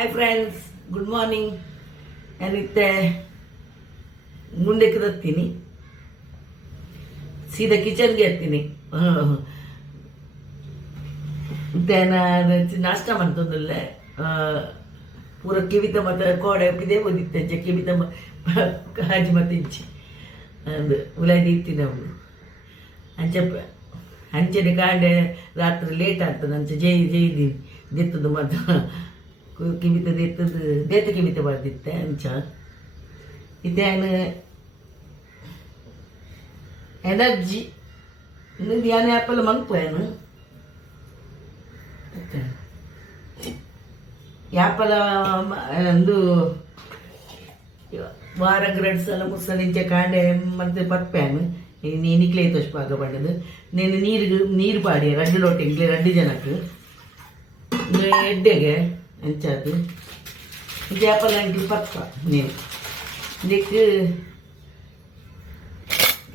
Hi friends, good morning. ನಾನಿತ್ತೆ ಮುಂದಕ್ಕೆ ತತ್ತೀನಿ, ಸೀದಾ ಕಿಚನ್ಗೆ ಇರ್ತೀನಿ. ಮತ್ತೆ ನಾನು ನಾಷ್ಟ ಮಾಡ್ತಂದಲ್ಲ ಪೂರ ಕಿವಿತ ಮತ್ತು ಕೋಡೆ ಪಿದೆ ಬಂದಿತ್ತೆ ಕಿವಿತ ಹಾಜಿ ಮತ್ತು ಇಂಚಿ ಅದು ಉಲಾದಿ ಇರ್ತೀನಿ. ಅವಳು ಅಂಚನೆ ಕಾಂಡೆ ರಾತ್ರಿ ಲೇಟ್ ಆಗ್ತದೆ. ಅಂಚೆ ಜೈದೀನಿ ದೆತ್ತದು ಮತ್ತು ಕಿವಿತ ದೇತ ಕಿವಿತ ಬರ್ದಿತ್ತೆ ಅಂಚ ಇದೇನು ಎನರ್ಜಿ ಯಾನ ಆ್ಯಪಲ್ ಮಂಕ್ಪೇನು ಆ್ಯಪಲ ಒಂದು ವಾರಕ್ಕೆ 2 ಸಲ 3 ಸಲ ಇಂಚೆ ಕಾಂಡೆ ಮತ್ತೆ ಪತ್ಪ್ಯಾನು ನೀನಿಕ್ಲೇ ತೋಷ್ಟು ಪಾಕ ಪಂಡದು ನೀನು ನೀರು ಪಾಡಿ 2 ಲೋಟ ಇಂಕ್ಲೆ 2 ಜನಕ್ಕೆ ಎಡ್ಡೆಗೆ ಅಂಚಾದು ಇದು ಆ್ಯಪಲ್ ಅಂಕಿ ಪಪ್ಪ ನೀನು ಇದಕ್ಕೆ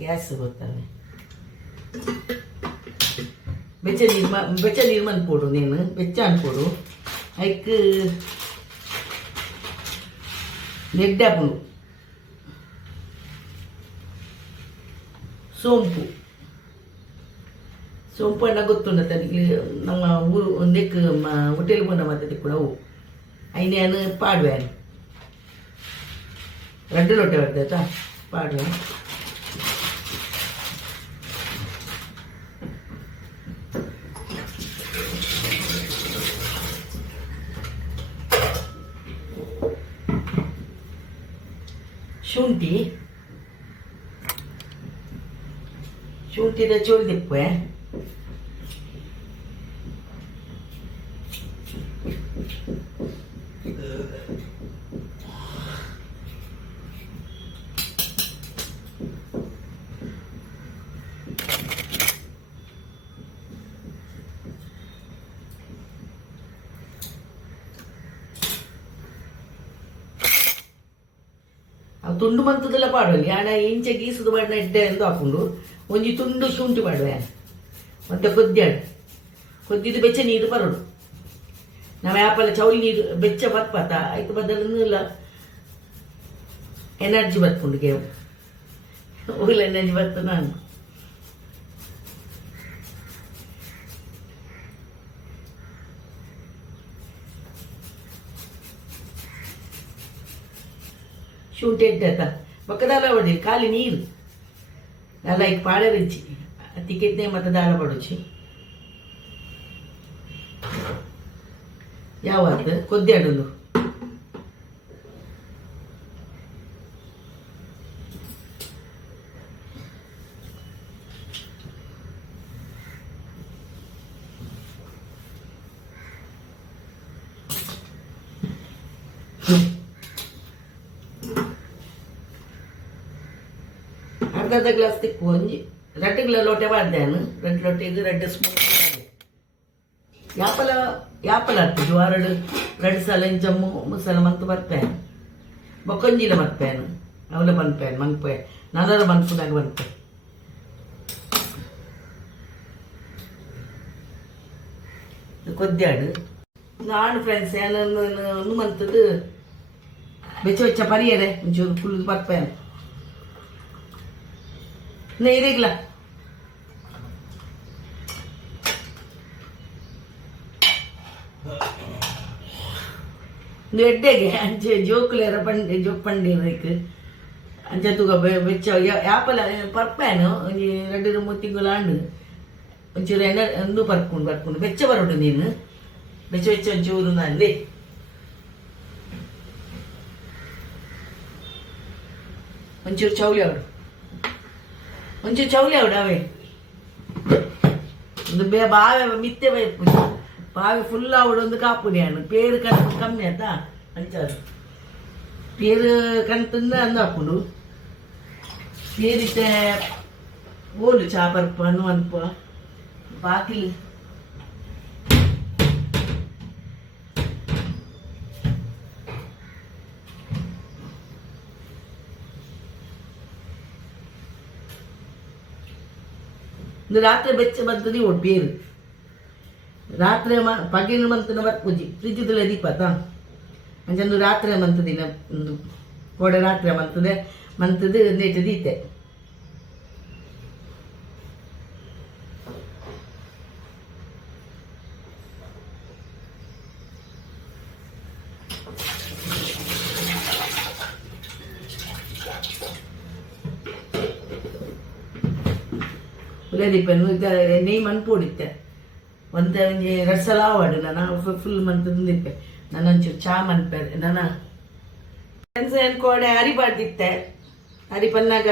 ಗ್ಯಾಸ್ ಗೊತ್ತವೆ ಬೆಚ್ಚ ನೀರು ಮಂದು ಕೊಡು ನೀನು ಬೆಚ್ಚ ಅನ್ಕೊಡು ಅದಕ್ಕೆ ನೆಡ್ಡಾಪು ಸೋಂಪು ಅಣ್ಣ ಗೊತ್ತುಂಡ ತನಗೆ ನಮ್ಮ ಊರು ಒಂದಕ್ಕೆ ಹೋಟೆಲ್ ಬಂದ ಮತ್ತೆ ಕೂಡ ಅವು ಐನೇನು ಪಾಡುವೆನು 2 ಲೋಟ ಬರ್ತೈತಾ ಪಾಡುವೆ. ಶುಂಠಿದ ಚೋಳ್ದಿಪ್ಪೆ ತುಂಡು ಮಂತದೆಲ್ಲ ಪಾಡೋಲಿ ಆಣ ಇಂಚೆ ಗೀಸದ ಬಣ್ಣ ಎಡ್ಡೆ ಎಂದು ಹಾಕೊಂಡು ಒಂಜಿ ತುಂಡು ಶುಂಠಿ ಪಾಡುವೆ ಮತ್ತೆ ಕೊದ್ದಿದ್ದು ಬೆಚ್ಚ ನೀರು ಬರೋಡು. ನಾವು ಆ್ಯಪಲ್ ಚೌಲಿ ನೀರು ಬೆಚ್ಚ ಬತ್ಪಾತ ಆಯ್ತು ಬದಲಿಲ್ಲ ಎನರ್ಜಿ ಬತ್ಕೊಂಡು ಗೇವು ಹೋಗಲ್ಲ ಎನರ್ಜಿ ಬತ್ತ ನಾನು ಶುಂಠಿ ಎಡ್ಡಾತ ಬಕ್ಕದಾಲ ಪಡಿ ಖಾಲಿ ನೀರು ಅಲ್ಲ ಈಗ ಪಾಡರಿಚ್ಚಿ ತಿಕ್ಕಿದ್ದೆ ಮತ್ತೆ ದಾಲ ಪಡೋಚಿ ಯಾವತ್ತು ಕೊದ್ದಾಡೋದು ಅರ್ಧ ಗ್ಲಾಸ್ ತಿಕ್ಕು ಒಂಜಿ 2 ಲೋಟೆ ಮಾಡ್ದೇನು 2 ಲೋಟೆಗೆ 2 ಸ್ಪೂನ್ ಯಾಪಲ ಆಗ್ತದೆ 2 ಸಲ ಇಂಚ 3 ಸಲ ಮಂತು ಬರ್ಪೇನು ಬೊಕ್ಕೊಂಜಿಲ ಮರ್ಪೇನು ಅವಲ ಮನ್ಪೇನು ಮನ್ಪೆ ನಾನಾರ ಮನ್ಪುನಾಗ ಮನ್ಪೆ ಕೊದ್ದಾಡು ನಾನು ಫ್ರೆಂಡ್ಸ್ ಏನನ್ನು ಮಂತದ್ದು ಬೆಚ್ಚ ಪರಿಯರೆ ಒಂಚೂರು ಫುಲ್ ಬರ್ಪೇನು ಇರಲ್ಲ ಎಡ್ಡೆಗೆ ಅಂಚೆ ಜೋಕುಲೇರ ಪಂಡಿರಕ್ಕೆ ಅಂಚೆ ತುಗ ಬೆಚ್ಚ ಆ್ಯಪಲ್ ಪರ್ಪೇನು ಒಂಜಿ 2-3 ತಿಂಗಳು ಆಂಡು ಒಂಚೂರು ಒಂದು ಬರ್ಕೊಂಡು ಬೆಚ್ಚ ಬರೋಡು ನೀನು ಬೆಚ್ಚ ಒಂಚೂರು ನಂದೆ ಒಂಚೂರು ಚೌಲಿ ಅವಡು ಒಂಚೂರು ಚೌಲಿ ಅವಡು ಅವೇ ಒಂದು ಬಾವೆ ಮಿತ್ತೆ ಬಾವಿ ಫುಲ್ ಅವಡು ಒಂದು ಕಾಪುನಿ ಹಣ್ಣು ಪೇರು ಕಮ್ಮಿ ಆಯ್ತಾ ಅಂಚಾರು ಪೇರು ಕಂತಂದ ಅಂದು ಹಾಕೊಂಡು ಪೇರಿತ್ತೆ ಓಲು ಚಾಪರ್ಪ ಅನ್ಪ ಬಾಕಿಲು ರಾತ್ರಿ ಬೆಚ್ಚ ಬಂತದಿ ಒಡ್ಬೇರು ರಾತ್ರಿ ಪಗಿನ ಮಂತನ ಬರ್ಪುಜಿ ಫ್ರಿಜ್ ದೀಪತ ಅಂಚಂದು ರಾತ್ರಿ ಮಂತದಿನ ಒಂದು ಕೋಡೆ ರಾತ್ರಿ ಮಂತದ ನೆಟ್ಟು ದೀತೆ ಉಲೇದಿಪ್ಪನು ನೆಯ್ ಮನ್ಪು ಹೊಡಿತೆ ಒಂದು ಒಂಜಿ 2 ಸಲ ಆವಾಡು ನಾನು ಫುಲ್ ಮಂತ್ ತಿಂದಿಪ್ಪೆ ನಾನು ಒಂಚೂರು ಚಾ ಮನ್ಪೆ ನಾನು ಫ್ರೆಂಡ್ಸ್ ಅನ್ಕೋಡೆ ಹರಿ ಬಾಡ್ದಿತ್ತೆ ಹರಿ ಪನ್ನಾಗ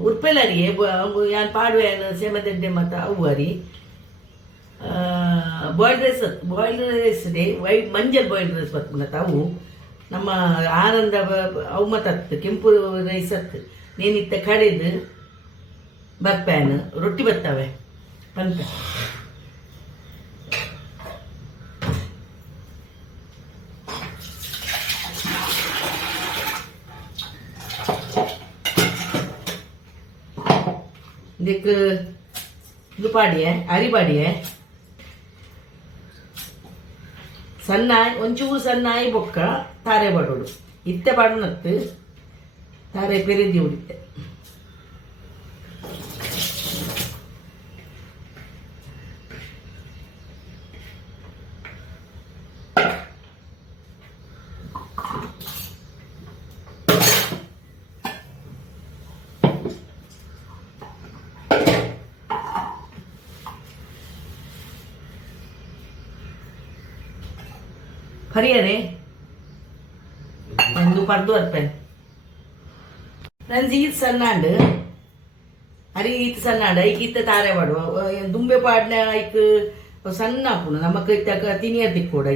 ಉರ್ಪೆಲರಿಯೇ ಯಾನ್ ಪಾಡುವೆ ಸೇಮದಡ್ಡೆ ಮತ್ತು ಅವು ಹರಿ ಬಾಯ್ಲ್ಡ್ ರೈಸ್ ಡೇ ವೈಟ್ ಮಂಜಲ್ ಬಾಯ್ಲ್ಡ್ ರೈಸ್ ಬರ್ತದೆ ಅವು ನಮ್ಮ ಆನಂದ ಅವು ಮತ್ತತ್ತು ಕೆಂಪು ರೈಸ್ ಹತ್ತು ನೇನಿತ್ತ ಕಡೆದು ಬರ್ಪ್ಯಾನ್ ರೊಟ್ಟಿ ಬರ್ತವೆ ಪಂತ ಇದಕ್ಕೆ ಇದು ಪಾಡಿಯೇ ಅರಿ ಪಾಡಿಯೇ ಸಣ್ಣ ಒಂಚೂರು ಸಣ್ಣ ಆಯಿ ಬೊಕ್ಕ ತಾರೆ ಬಾಡೋಡು ಇತ್ತೆ ಪಾಡು ನತ್ತು ತಾರೆ ಪೆರಿದಿ ಉಡಿತೆ ಹರಿಯರೆ ಒಂದು ಪರ್ದು ಅರ್ಪೆ ಫ್ರೆಂಡ್ಸ್ ಈತ್ ಸಣ್ಣಾಂಡು ಹರಿ ಈತ್ ಸಣ್ಣಾಂಡು ಐಕ್ ಇತ್ತ ತಾರೆ ಮಾಡುವ ದುಂಬೆ ಪಾಡ್ನೆ ಐಕ್ ಸಣ್ಣ ಹಾಪುನು ನಮಕ್ ಇತ್ತ ತಿನಿಯ ತಿಕ್ಕೋಡು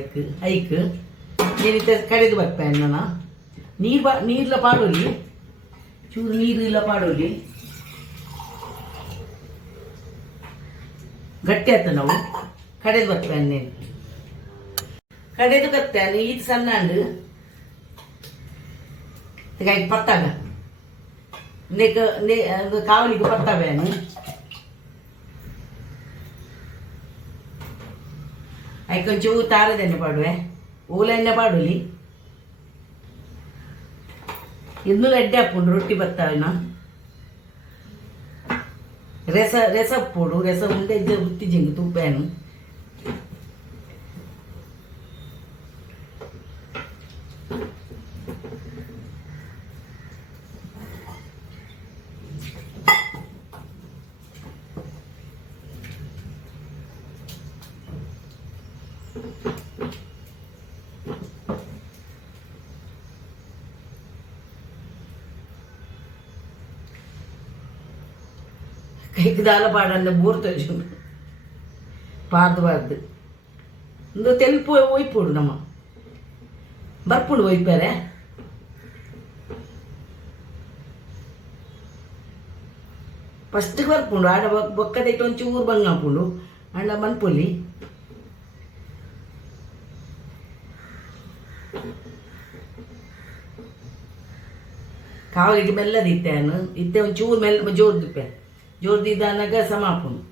ಐಕ್ ಏನಿತ್ತ ಕಡೆದು ಬರ್ಪೆ ಅಣ್ಣ ನೀರ್ಲ ಪಾಡೋಲಿ ಚೂರು ನೀರಿಲ್ಲ ಪಾಡೋಲಿ ಗಟ್ಟಿ ಆತ ನಾವು ಕಡೆದು ಬರ್ಪೆ ಅನ್ನೇನು ಕಡೆದು ಕತ್ತೆ ಈತ್ ಸಣ್ಣಂಡು ಪತ್ತಾಗ ಕಾವಲಿಗೆ ಪತ್ತಾವೇನು ಐಕೊಂಚೂ ತಾರದೆಣ್ಣೆ ಪಾಡುವೆ ಓಲ ಎಣ್ಣೆ ಪಾಡುಲಿ ಇನ್ನೂ ಎಡ್ಡೆ ಹಾಕೊಂಡು ರೊಟ್ಟಿ ಬತ್ತಾವೇನ ರೆಸ ಪೋಡು ರೆಸ ಉಂಡೆ ಹುತ್ತಿ ಜಿಂಗು ತುಪ್ಪೇನು ಕೈಗೆ ದಾಲ ಪಾಡಂದ ಬೋರ್ ತೊಯ್ಕೊಂಡು ಪಾರ್ದು ಒಂದು ತೆಲ್ಪು ಒಯ್ಪೋಡು ನಮ್ಮ ಬರ್ಪುಂಡು ಒಯ್ಪಾರೆ ಫಸ್ಟ್ಗೆ ಬರ್ಪುಂಡು ಆಡ ಬೊಕ್ಕದೈತೆ ಒಂಚೂರು ಬಂಗ ಹಾಪುಂಡು ಅಂಡ ಮನ್ಪೊಲಿ ಕಾವಲಿಗೆ ಮೆಲ್ಲದ ಇತ್ತೆ ಒಂಚೂರು ಮೆಲ್ಲ ಜೋರ್ದಿಪ್ಪೆ ಜೋರ್ದಿದ್ದಾನಾಗ ಸಮಾಪುನು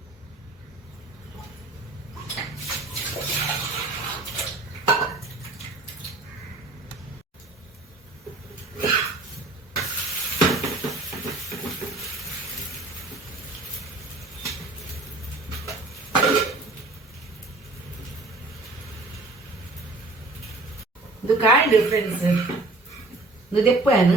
ಇದು ಕಾಯಿ ಫ್ರೆಂಡ್ಸ್ ಇದು ದೆಪ್ಪನು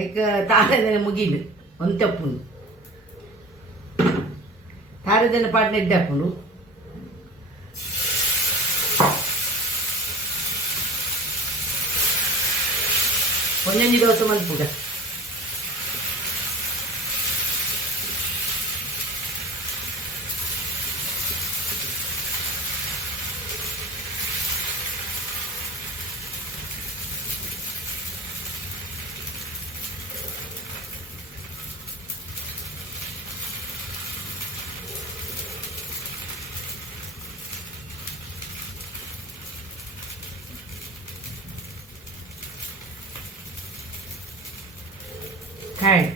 ಐಕ ತಾರದನೆ ಮುಗಿದು ಒಂದು ತಪ್ಪುಂಡು ತಾರದನೆ ಪಾಡ್ನ ಎಡ್ಡೆ ಹಾಕೊಂಡು ಒಂದೊಂದು ದೋಸೆ ಮಲ್ಪುಗ ಕಾಯಿ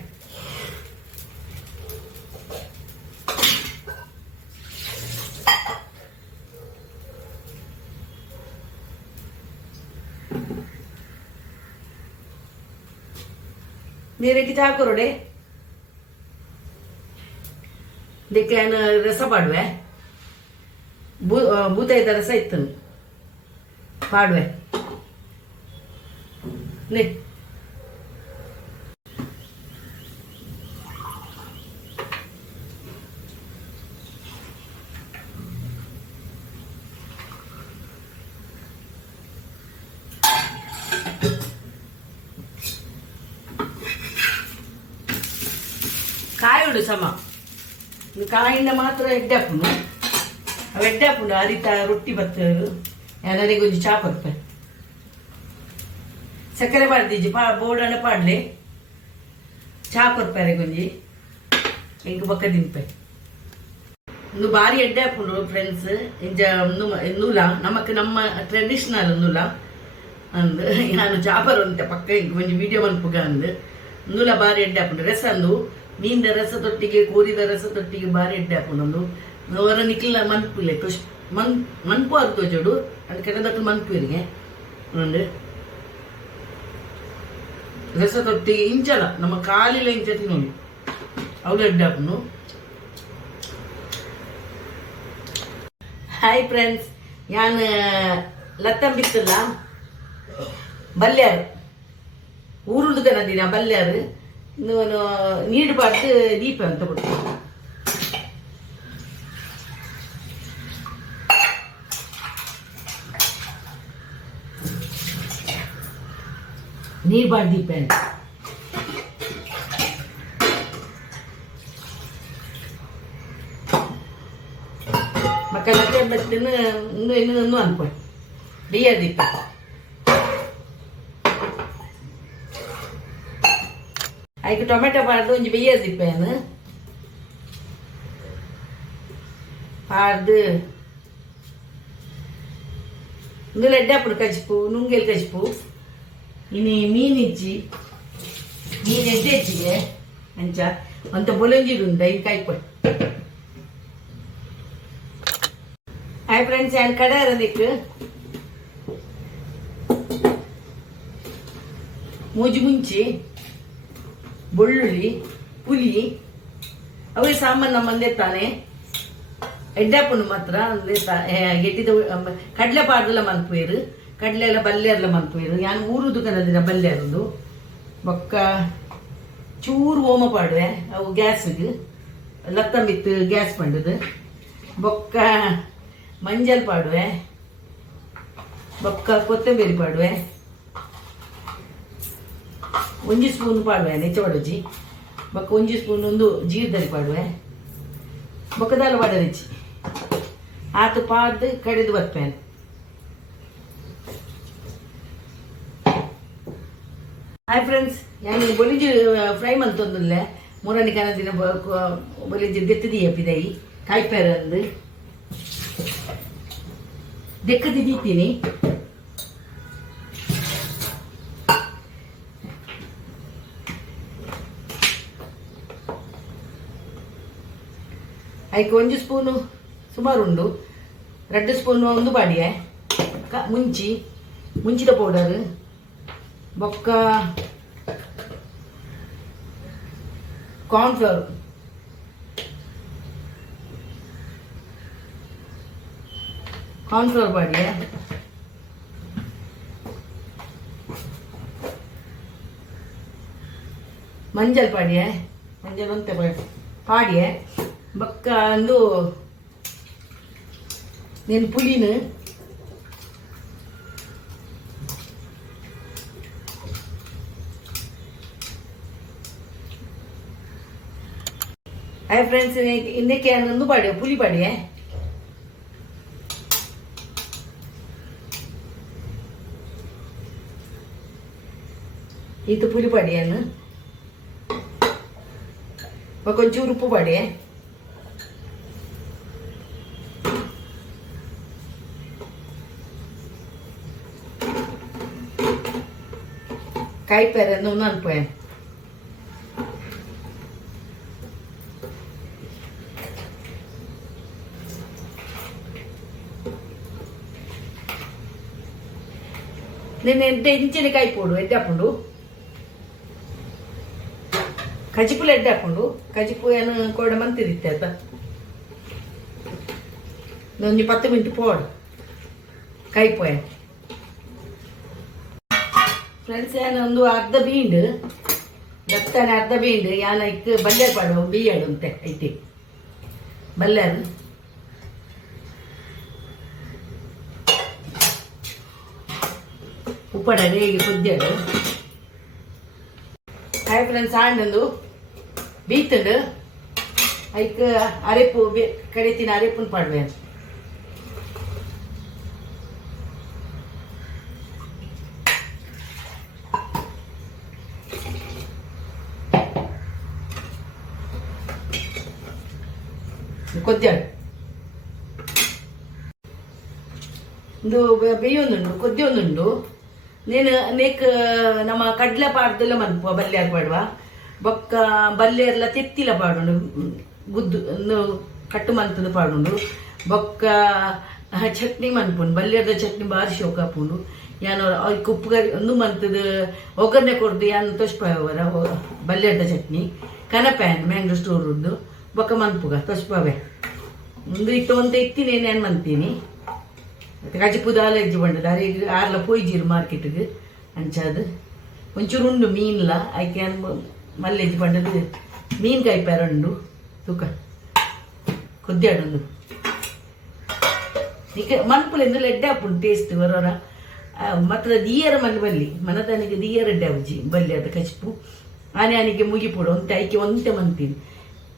ನೀರಿಗೆ ಚಾಕೋರಡೆ ಇದಕ್ಕೆ ರಸ ಪಾಡುವೆ ಬೂತಾಯ್ದ ರಸ ಇತ್ತು ಪಾಡುವೆ ನೇ ಕಾಯುಡು ಸಮ ಕಾಯಿಂದ ಮಾತ್ರ ಎಡ್ಡಾಪುನು ಅವು ಎಡ್ಡಾಪುಂಡು ಅರಿತ ರೊಟ್ಟಿ ಬರ್ತೇವೆ ಯಾರಿಗೆ ಒಂಜಿ ಚಾ ಕೊಡ್ಪೆ ಸಕ್ಕರೆ ಪಾಡ್ದಿಜ್ಜಿ ಬೋಡನೆ ಪಾಡ್ಲೆ ಚಾ ಕೊಡ್ಪಾರೆ ಗೊಂಜಿ ಎಂಕ್ ಬೊಕ್ಕ ದಿಂಪೆ ಒಂದು ಬಾರಿ ಎಡ್ಡಾಪುಂಡು ಫ್ರೆಂಡ್ಸ್ ಇಂಜ ನೂಲ ನಮಕ್ ನಮ್ಮ ಟ್ರೆಡಿಷನಲ್ ನೂಲ ಅಂದು ನಾನು ಚಾಪರ್ ಅಂತ ಪಕ್ಕ ಇಂಕ್ ಒಂಜಿ ವಿಡಿಯೋ ಮನ್ಪುಗ ಅಂದು ನೂಲ ಬಾರಿ ಎಡ್ಡಾಪುಂಡು ರಸ ಅಂದು ಮೀನ್ದ ರಸ ತೊಟ್ಟಿಗೆ ಕೋರಿದ ರಸ ತೊಟ್ಟಿಗೆ ಬಾರಿ ಎಡ್ಡೆ ಹಾಕೊಂಡೊಂದು ಅವರ ನಿಕ್ಲ ಮನ್ಪುಲೆ ಮನ್ಪು ಅರ್ಥ ಜೋಡು ಅದು ಕೆಳದಕ್ಕೆ ಮನ್ಪುರಿಗೆ ಒಂದು ರಸ ತೊಟ್ಟಿಗೆ ಇಂಚಲ ನಮ್ಮ ಕಾಲಿಲ ಇಂಚ ತಿನ್ನೋದು ಅವಳು ಎಡ್ಡೆ ಹಾಕೊಂಡು. ಹಾಯ್ ಫ್ರೆಂಡ್ಸ್, ನಾನು ಲತ್ತಂಬಿತ್ತಲ್ಲ ಬಲ್ಯಾರು ಊರುದು ಕನದಿನ ಬಲ್ಯಾರು ನೀಡಬಾರ್ದು ದೀಪ ಅಂತ ಕೊಡ್ತೀನಿ. ನೀಡಬಾರ್ದು ದೀಪ ಅಂತ ಮಕ್ಕಳ ಬರ್ತೇನೆ ಇನ್ನೂ ಅನ್ಕೊಂಡು ಬಿಯ್ಯ ದೀಪ ಆಯ್ಕೆ ಟೊಮೆಟೊ ಪಾಡ್ದು ಒಂಜಿ ಬೆಯ್ಯ ದಿಪ್ಪೇನು ಪಾಡ್ದು ಇಂದುಲ ಎಡ್ಡಾಪುಡು ಕಚ್ಪು ನುಂಗೆಲ್ ಕಚ್ಪು ಇನ್ನು ಮೀನಿಜ್ಜಿ ಮೀನು ಎಡ್ಡೆಜ್ಜಿಗೆ ಅಂಚ ಅಂತ ಬೊಲಂಜಿಡುಂಡ ಇನ್ನು ಕಾಯ್ಪೊಡು. ಹಾಯ್ ಫ್ರೆಂಡ್ಸ್, ನಾನು ಕಡೆ ಇರೋದಕ್ಕೆ ಮೂಜಿ ಮುಂಚಿ ಬೆಳ್ಳುಳ್ಳಿ ಪುಲಿ ಅವೇ ಸಾಮಾನು ನಮ್ಮಂದೇ ತಾನೆ ಎಡ್ಡಾಪುಂಡು ಮಾತ್ರ ಅಂದ್ರೆ ಎಟ್ಟಿದ ಕಡಲೆ ಪಾಡ್ದೆಲ್ಲ ಮನ್ಪುಯರು ಕಡಲೆ ಎಲ್ಲ ಬಲ್ಲೆರ್ಲ ಮನ್ಪುಯರು ನಾನು ಊರುದು ಕನ್ನದಿನ ಬಲ್ಲೆರದು ಬೊಕ್ಕ ಚೂರು ಓಮ ಪಾಡುವೆ ಅವು ಗ್ಯಾಸ್ಗೆ ಲತ್ತಂಬಿತ್ತು ಗ್ಯಾಸ್ ಪಂಡದು ಬೊಕ್ಕ ಮಂಜಲ್ ಪಾಡುವೆ ಬೊಕ್ಕ ಕೊತ್ತಂಬರಿ ಪಾಡುವೆ ಒಂಜಿ ಸ್ಪೂನ್ ಪಾಡುವೆ ನೆಚ್ಚವಡಜಿ ಬೊಕ್ಕ ಒಂಜಿ ಸ್ಪೂನ್ ಒಂದು ಜೀರ್ದರಿ ಪಾಡುವೆ ಬೊಕ್ಕದಾಲ ಬಡರಿಚ್ಚಿ ಆತು ಪಾಡ್ದು ಕಡೆದು ಬರ್ಪೇನೆ. ಹಾಯ್ ಫ್ರೆಂಡ್ಸ್, ನಾನು ಬೊಲಿಜಿ ಫ್ರೈ ಮಂತೊಂದುಲ್ಲೆ ಮೂರನೇ ಕನದಿನ ಬೊಲಿಜಿ ದೆತ್ತದಿ ಎಪ್ಪಿದೈ ಕಾಯ್ಪೇರಂದು ದೆಕ್ಕದಿ ದೀತೀನಿ. ಅದಕ್ಕೆ ಒಂಜಿ ಸ್ಪೂನು ಸುಮಾರು ಉಂಡು 2 ಸ್ಪೂನು ಒಂದು ಬಾಡಿಗೆ ಮುಂಚಿದ ಪೌಡರ್ ಬೊಕ್ಕ ಕಾರ್ನ್ಫ್ಲವರ್ ಬಾಡಿಗೆ ಮಂಜಲ್ ಪಾಡಿಗೆ ಮಂಜಲ್ ಅಂತ ಪಾಡಿಗೆ ಬೊಕ್ಕ ಒಂದು నేను పులిను ಹಾಯ್ ಫ್ರೆಂಡ್ಸ್, ಇನ್ನಕ್ಕೆ ಒಂದು ಪಾಡಿ ಪುಲಿ ಪಾಡಿಯೇ ಇದು ಪುಲಿ ಪಾಡಿಯನ್ನು కొంచెం ಉಪ್ಪು ಪಾಡಿ ಕಾಯಿ ಪೇರನ್ನು ಅನ್ಪೋಯ నేను ಎಂಚಿನ ಕಾಯಿ ಪೋಡು ಎಡ್ಡೆ ಹಾಕೊಂಡು ಕಜಿಪುಲ ಎಡ್ಡೆ ಹಾಕೊಂಡು ಕಜಿಪು ಏನು ಕೋಡೆ ಮಂತಿರುತ್ತೆ ಆಯ್ತಾ ಒಂದು 10 ಮಿನಿಟ್ ಪೋಡು ಕಾಯಿ ಪೋಯ ಫ್ರೆಂಡ್ಸ್ ಏನು ಒಂದು ಅರ್ಧ ಬೀಂಡು ದತ್ತಾನೆ ಅರ್ಧ ಬೀಂಡು ಯಾನ ಇಕ್ಕ ಬಲ್ಲೇರ್ ಪಾಡುವ ಬೀಯಾಡು ಅಂತೆ ಐತಿ ಬಲ್ಲೇರ್ ಉಪ್ಪಡ ಹೇಗೆ ಕುದ್ಯಾಡು ಹಾಯ್ ಫ್ರೆಂಡ್ಸ್ ಆಂಡಂದು ಬೀತಂಡು ಐಕ ಅರೆಪು ಕಡಿತಿನ ಅರೆಪುನ್ ಪಾಡುವೆ ಕೊದ್ಯಾಡು ಒಂದು ಬೇಯೊಂದುಂಡು ಕೊದ್ಯೊಂದುಂಡು నేను నీకు ನಮ್ಮ ಕಡ್ಲೆ ಪಾಡ್ದೆಲ್ಲ ಮನ್ಪುವ ಬಲ್ಯಾರ್ ಪಾಡುವ ಬೊಕ್ಕ ಬಲ್ಲೇರ್ಲ ತೆತ್ತಿಲ ಪಾಡುಂಡು ಗುದ್ದು ಕಟ್ಟು ಮಂತದ ಪಾಡುಂಡು ಬೊಕ್ಕ ಚಟ್ನಿ ಮನ್ಪುಂಡು ಬಲ್ಲೇರ್ದ ಚಟ್ನಿ ಬಾರಿ ಶೋಕ ಹಾಪುಂಡು ಯಾನು ಉಪ್ಪು ಗರಿ ಒಂದು ಮಂತದ ಒಗ್ಗರಣೆ ಕೊಡ್ದು ಯಾನು ತೊಷ್ಪವರ ಬಲ್ಲೇರ್ದ ಚಟ್ನಿ ಕನಪ್ಯಾನ್ ಮ್ಯಾಂಗ್ಳೂರ್ ಸ್ಟೋರ್ ಉದ್ದು ಬೊಕ್ಕ ಮನ್ಪುಗ ತೊಷ್ಪವೆ ಒಂದು ಇತ್ತು ಒಂದು ಇತ್ತಿ ನೇನು ಮಂತೀನಿ ಕಜಿಪುದಾಲ ಎಜ್ಜಿ ಬಂಡದ ಅರೆ ಆರ್ಲ ಪೋಯ್ಜೀರು ಮಾರ್ಕೆಟ್ಗೆ ಅಂಚಾದು ಒಂಚೂರು ಉಂಡು ಮೀನ್ಲ ಆಯ್ಕೆ ಮಲ್ಲೆಜ್ಜಿ ಬಂಡದು ಮೀನು ಕಾಯಿ ಪೆರಂಡು ತೂಕ ಕೊದ್ಯಾಡೊಂದು ಈಗ ಮನ್ಪುಲೆಂದು ಎಡ್ಡೆ ಹಾಪುಂಡು ಟೇಸ್ಟ್ ಬರೋರ ಮಾತ್ರ ದಿಯರ ಮಲ್ಲಿ ಬಲ್ಲಿ ಮನದಾನಿಗೆ ದಿಯರ ಎಡ್ಡೆ ಅವಜಿ ಬಲ್ಲಿ ಅದು ಕಚಿಪು ಆನೆ ಆನೆಗೆ ಮುಗಿಪುಡು ಒಂತೆ ಆಯ್ಕೆ ಒಂತೆ ಮಂತೀನಿ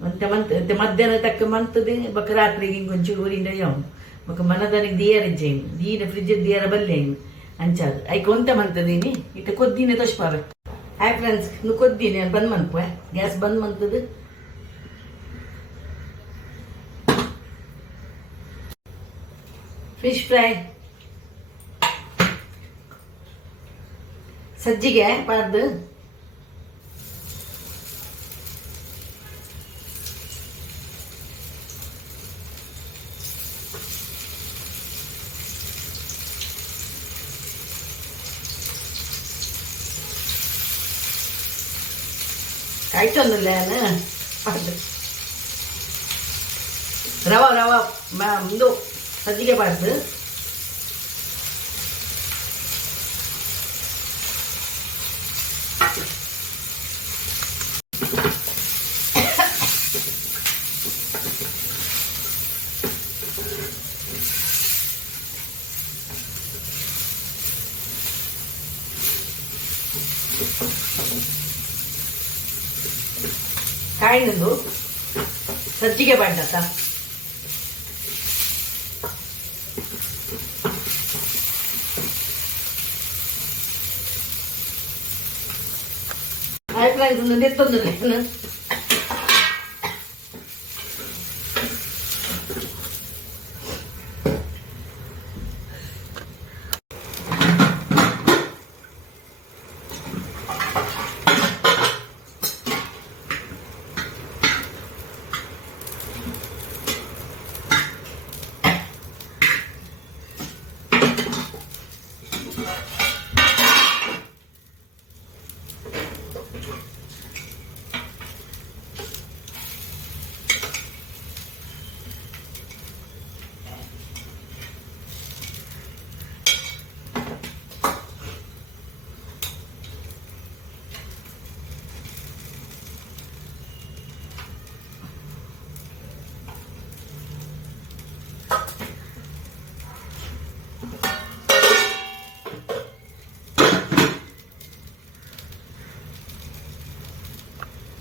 ಒಂತೆ ಮಧ್ಯಾಹ್ನ ತಕ್ಕ ಮಂತದೆ ಬಕ್ಕ ರಾತ್ರಿಗೆ ಹಿಂಗೊಂಚೂರು ಊರಿಂದ ಯಾವನು ಬೊಕ್ಕ ಮನದಾನಿಗೆ ದಿಯರ ಇಜ್ಜೇನು ದೀನ ಫ್ರಿಜ್ ದಿಯರ ಬಲ್ಲೇನು ಅಂಚಾದು ಐಕೆ ಒಂತೆ ಮಂತದೀನಿ ಇಟ್ಟು ಕೊದ್ದಿನೇ ತೋಷ್ಪಾವೆ ಹಾಯ್ ಫ್ರೆಂಡ್ಸ್ ಇನ್ನು ಕೊದ್ದಿನಿ ಬಂದ್ ಮನ್ಪು ಗ್ಯಾಸ್ ಬಂದ್ ಮಂತದು ಫಿಶ್ ಫ್ರೈ ಸಜ್ಜಿಗೆ ಪಾರ್ದು കഴിച്ചൊന്നുമില്ല ഞാൻ ರವ ಇದು ಸಜ್ಜಿಗೆ ಬಾರ್ದು ಕಾಯಿನದು ಸಜ್ಜಿಗೆ ಬಾಡ್ದತ್ತ ಇದೊಂದು ನೆತ್ತೊಂದು